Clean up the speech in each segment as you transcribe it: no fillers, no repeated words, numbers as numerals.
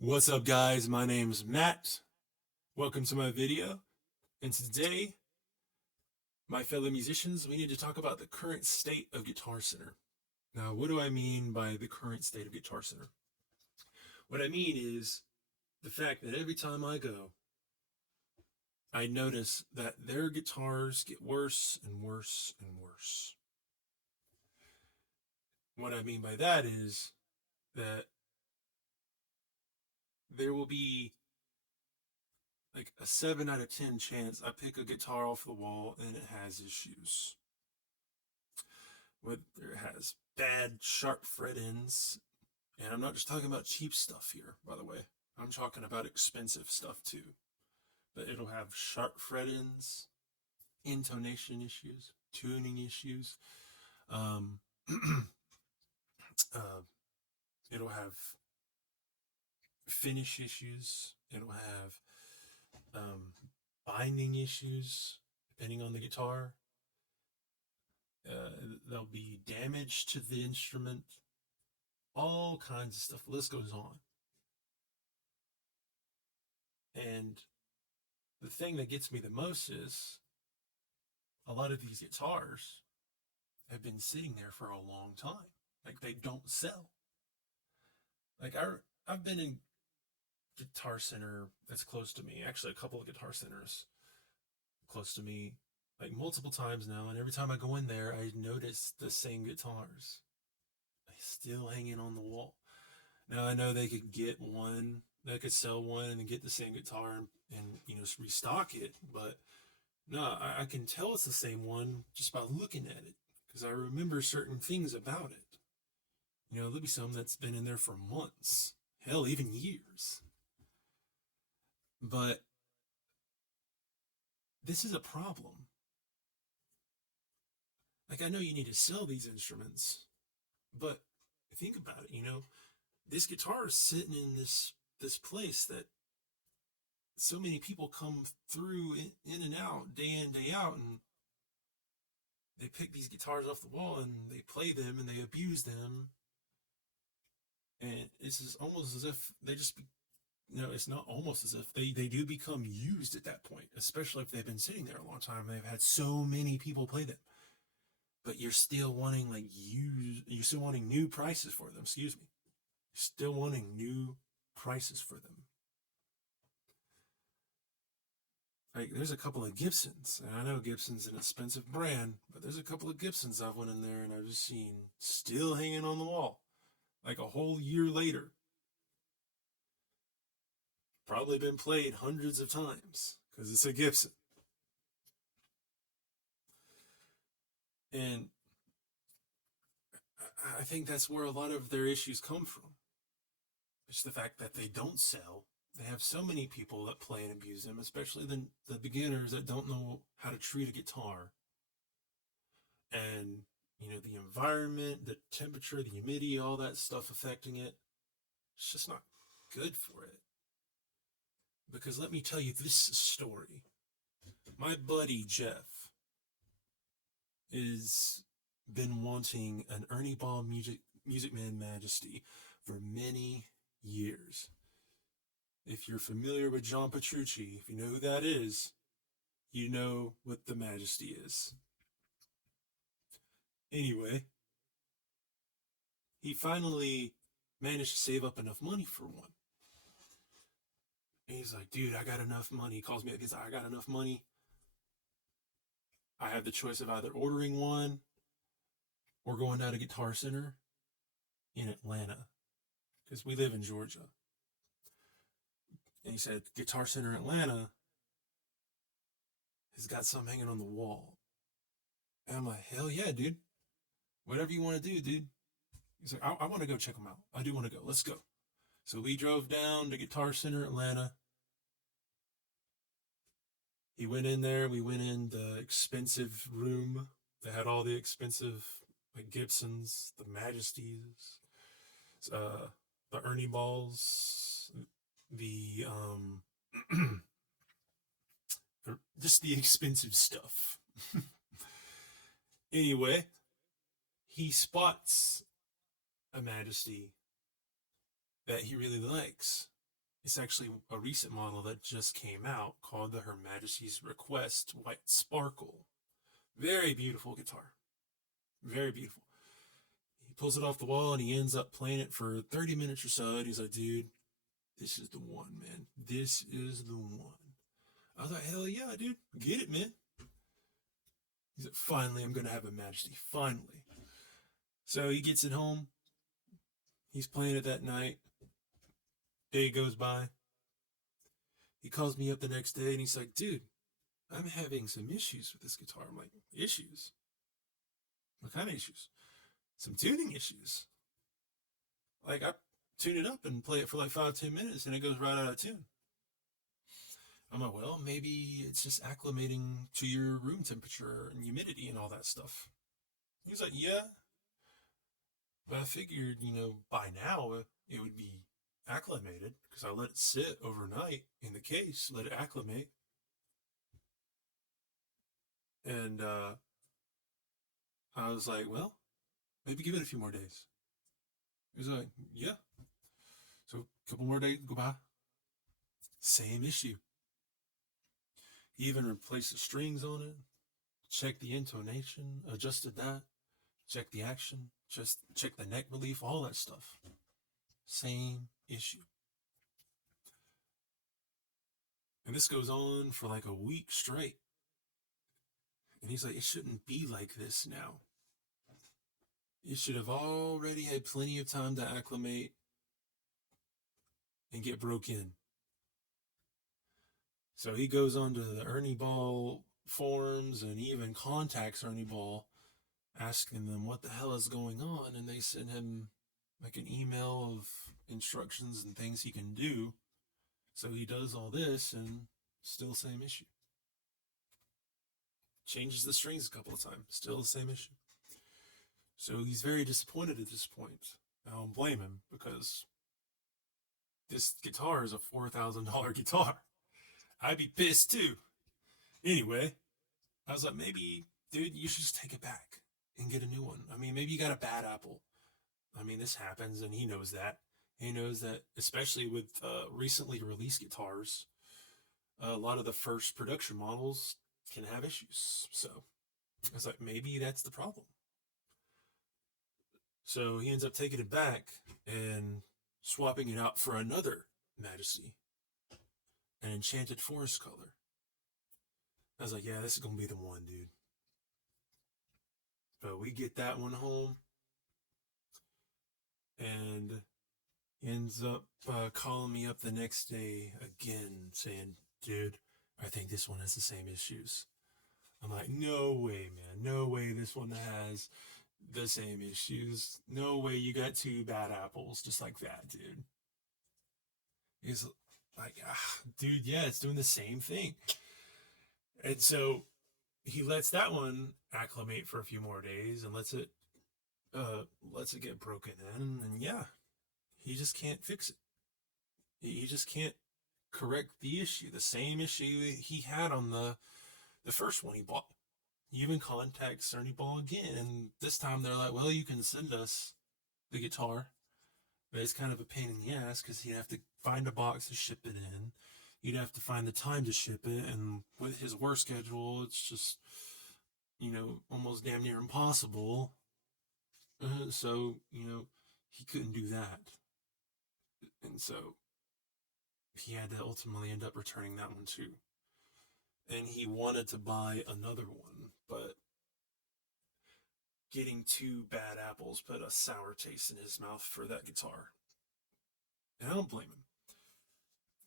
What's up, guys? My name's Matt. Welcome to my video. And today, my fellow musicians, we need to talk about the current state of Guitar Center. Now, what do I mean by the current state of Guitar Center? What I mean is the fact that every time I go, I notice that their guitars get worse and worse and worse. What I mean by that is that there will be like a 7 out of 10 chance I pick a guitar off the wall and it has issues. Whether it has bad sharp fret ends, and I'm not just talking about cheap stuff here, by the way. I'm talking about expensive stuff too. But it'll have sharp fret ends, intonation issues, tuning issues. Um, uh, it'll have finish issues. It'll have binding issues, depending on the guitar. There'll be damage to the instrument. All kinds of stuff. The list goes on. And the thing that gets me the most is a lot of these guitars have been sitting there for a long time. Like, they don't sell. Like, I've been in Guitar Center that's close to me. Actually, a couple of Guitar Centers close to me, like multiple times now. And every time I go in there, I notice the same guitars still hanging on the wall. Now, I know they could get one, they could sell one and get the same guitar and restock it. But no, I can tell it's the same one just by looking at it, because I remember certain things about it. There'll be some that's been in there for months, hell, even years. But this is a problem. Like, I know you need to sell these instruments, but think about it, this guitar is sitting in this place that so many people come through in and out, day in, day out, and they pick these guitars off the wall and they play them and they abuse them. And it's just almost as if they just, it's not almost as if they do become used at that point, especially if they've been sitting there a long time. They've had so many people play them. But you're still wanting you're still wanting new prices for them, excuse me. You're still wanting new prices for them. Like, there's a couple of Gibsons, and I know Gibson's an expensive brand, but there's a couple of Gibsons I've went in there and I've just seen still hanging on the wall, like a whole year later. Probably been played hundreds of times, because it's a Gibson. And I think that's where a lot of their issues come from. It's the fact that they don't sell. They have so many people that play and abuse them, especially the beginners that don't know how to treat a guitar. And, the environment, the temperature, the humidity, all that stuff affecting it, it's just not good for it. Because let me tell you this story. My buddy Jeff is been wanting an Ernie Ball Music Man Majesty for many years. If you're familiar with John Petrucci, if you know who that is, you know what the Majesty is. Anyway, he finally managed to save up enough money for one. And he's like, dude, I got enough money. He calls me up, he's like, I got enough money. I have the choice of either ordering one or going down to Guitar Center in Atlanta, because we live in Georgia. And he said, Guitar Center Atlanta has got some hanging on the wall. And I'm like, hell yeah, dude. Whatever you want to do, dude. He's like, I want to go check them out. I do want to go. Let's go. So we drove down to Guitar Center Atlanta. He went in there. We went in the expensive room that had all the expensive, like, Gibsons, the Majesties, the Ernie Balls, the just the expensive stuff. Anyway, he spots a Majesty that he really likes. It's actually a recent model that just came out called the Her Majesty's Request White Sparkle. Very beautiful guitar. Very beautiful. He pulls it off the wall and he ends up playing it for 30 minutes or so. And he's like, dude, this is the one, man. This is the one. I was like, hell yeah, dude. Get it, man. He's like, finally, I'm going to have a Majesty. Finally. So he gets it home. He's playing it that night. Day goes by. He calls me up the next day and he's like, dude, I'm having some issues with this guitar. I'm like, issues? What kind of issues? Some tuning issues. Like, I tune it up and play it for like 5-10 minutes and it goes right out of tune. I'm like, well, maybe it's just acclimating to your room temperature and humidity and all that stuff. He's like, yeah. But I figured, by now it would be acclimated because I let it sit overnight in the case, let it acclimate. And I was like, well, maybe give it a few more days. He was like, yeah. So a couple more days go by. Same issue. He even replaced the strings on it, checked the intonation, adjusted that, checked the action, just checked the neck relief, all that stuff. Same issue. And this goes on for like a week straight. And he's like, it shouldn't be like this now. It should have already had plenty of time to acclimate and get broke in. So he goes on to the Ernie Ball forums and even contacts Ernie Ball, asking them what the hell is going on. And they send him like an email of instructions and things he can do. So he does all this and still same issue. Changes the strings a couple of times, still the same issue. So he's very disappointed at this point. I don't blame him because this guitar is a $4,000 guitar. I'd be pissed too. Anyway, I was like, maybe, dude, you should just take it back and get a new one. I mean, maybe you got a bad apple. I mean, this happens and he knows that. He knows that, especially with recently released guitars, a lot of the first production models can have issues. So I was like, maybe that's the problem. So he ends up taking it back and swapping it out for another Majesty, an Enchanted Forest color. I was like, yeah, this is going to be the one, dude. But we get that one home, and he ends up calling me up the next day again, saying, dude, I think this one has the same issues. I'm like, no way, man. No way this one has the same issues. No way you got two bad apples just like that, dude. He's like, dude, yeah, it's doing the same thing. And so he lets that one acclimate for a few more days and lets it get broken in. And yeah, he just can't fix it. He just can't correct the issue. The same issue he had on the first one he bought. He even contacts Ernie Ball again, and this time they're like, well, you can send us the guitar, but it's kind of a pain in the ass because you'd have to find a box to ship it in. You'd have to find the time to ship it, and with his work schedule, it's just, almost damn near impossible. So, he couldn't do that. And so he had to ultimately end up returning that one too. And he wanted to buy another one, but getting two bad apples put a sour taste in his mouth for that guitar. And I don't blame him.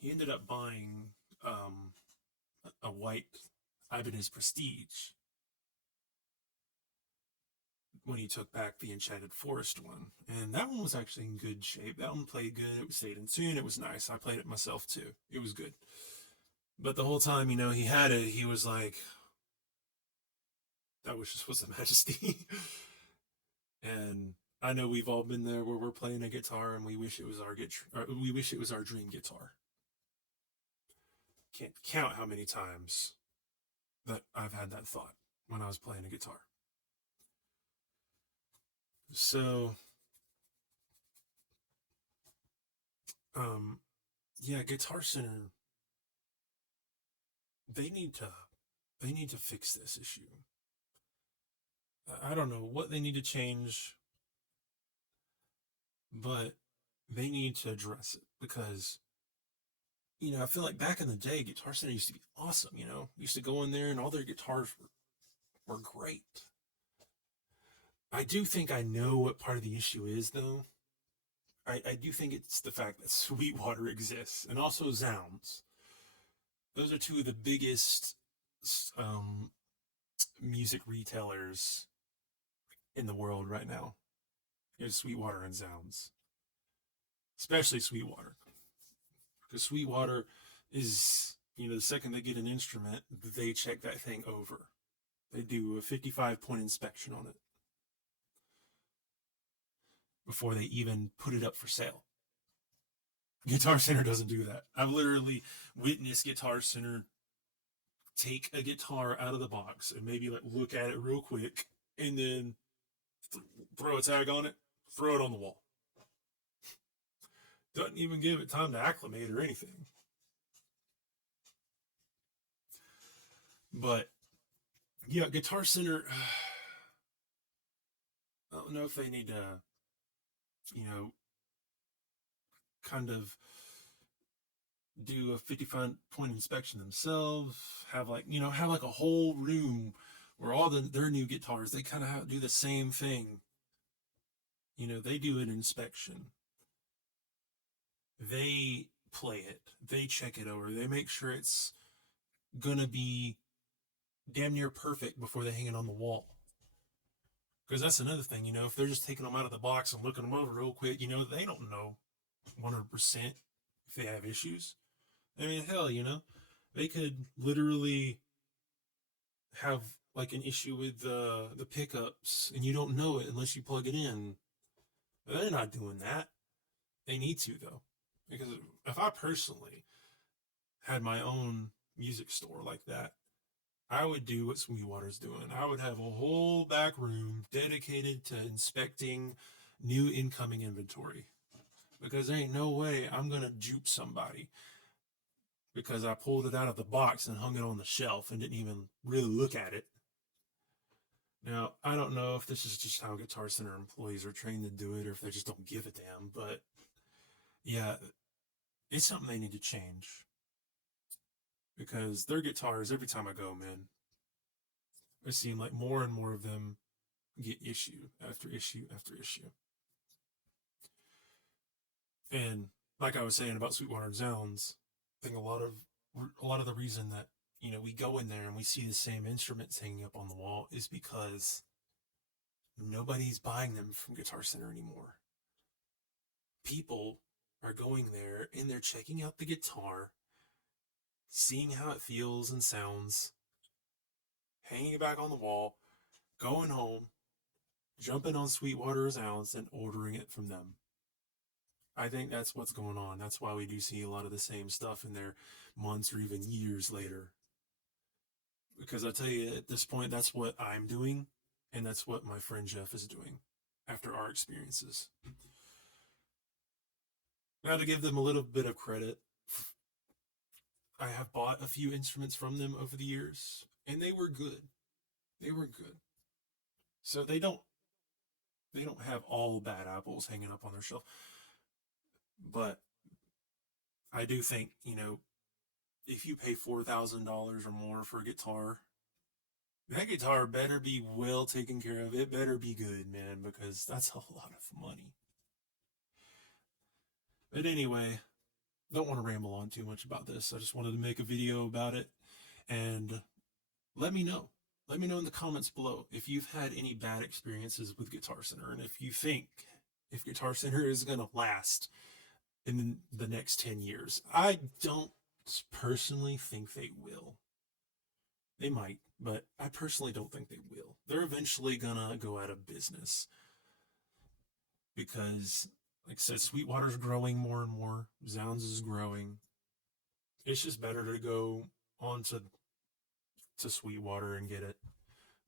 He ended up buying a white Ibanez Prestige when he took back the Enchanted Forest one. And that one was actually in good shape. That one played good. It stayed in tune. It was nice. I played it myself too. It was good. But the whole time, he had it, he was like, that was just was a Majesty. And I know we've all been there where we're playing a guitar and we wish it was our dream guitar. Can't count how many times that I've had that thought when I was playing a guitar. So, yeah, Guitar Center, they need to they need to fix this issue. I don't know what they need to change, but they need to address it because I feel like back in the day, Guitar Center used to be awesome. You used to go in there and all their guitars were great. I do think I know what part of the issue is, though. I do think it's the fact that Sweetwater exists and also Zounds. Those are two of the biggest um, music retailers in the world right now. Is Sweetwater and Zounds, especially Sweetwater, because Sweetwater is the second they get an instrument, they check that thing over. They do a 55-point inspection on it before they even put it up for sale. Guitar Center doesn't do that. I've literally witnessed Guitar Center take a guitar out of the box and maybe look at it real quick and then throw a tag on it, throw it on the wall. Doesn't even give it time to acclimate or anything. But yeah, Guitar Center, I don't know if they need to, kind of do a 55-point inspection themselves, have a whole room where all their new guitars, they kind of do the same thing. They do an inspection. They play it. They check it over. They make sure it's gonna be damn near perfect before they hang it on the wall. Because that's another thing, if they're just taking them out of the box and looking them over real quick, they don't know 100% if they have issues. I mean, hell, they could literally have an issue with the pickups and you don't know it unless you plug it in. But they're not doing that. They need to, though. Because if I personally had my own music store like that, I would do what Sweetwater's doing. I would have a whole back room dedicated to inspecting new incoming inventory. Because there ain't no way I'm going to jupe somebody because I pulled it out of the box and hung it on the shelf and didn't even really look at it. Now, I don't know if this is just how Guitar Center employees are trained to do it or if they just don't give a damn, but yeah, it's something they need to change. Because their guitars, every time I go, man, I seem like more and more of them get issue after issue after issue. And like I was saying about Sweetwater and Zounds, I think a lot of the reason that we go in there and we see the same instruments hanging up on the wall is because nobody's buying them from Guitar Center anymore. People are going there and they're checking out the guitar, seeing how it feels and sounds, hanging it back on the wall, going home, jumping on Sweetwater or Zounds and ordering it from them. I think that's what's going on. That's why we do see a lot of the same stuff in there months or even years later. Because I tell you, at this point, that's what I'm doing, and that's what my friend Jeff is doing after our experiences. Now, to give them a little bit of credit, I have bought a few instruments from them over the years, and they were good. They were good. So they don't have all bad apples hanging up on their shelf. But I do think, if you pay $4,000 or more for a guitar, that guitar better be well taken care of. It better be good, man, because that's a lot of money. But anyway, don't want to ramble on too much about this. I just wanted to make a video about it and let me know. Let me know in the comments below if you've had any bad experiences with Guitar Center and if you think if Guitar Center is going to last in the next 10 years. I don't personally think they will. They might, but I personally don't think they will. They're eventually gonna go out of business because, like I said, Sweetwater's growing more and more. Zounds is growing. It's just better to go on to Sweetwater and get it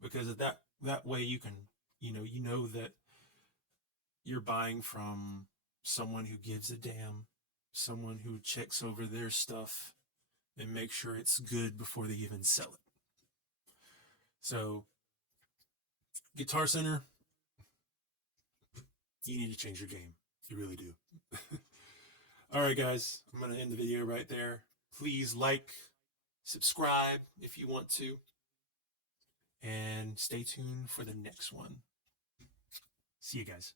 because that way you can you know that you're buying from someone who gives a damn, someone who checks over their stuff and makes sure it's good before they even sell it. So, Guitar Center, you need to change your game. You really do. All right, guys, I'm going to end the video right there. Please like, subscribe if you want to, and stay tuned for the next one. See you guys.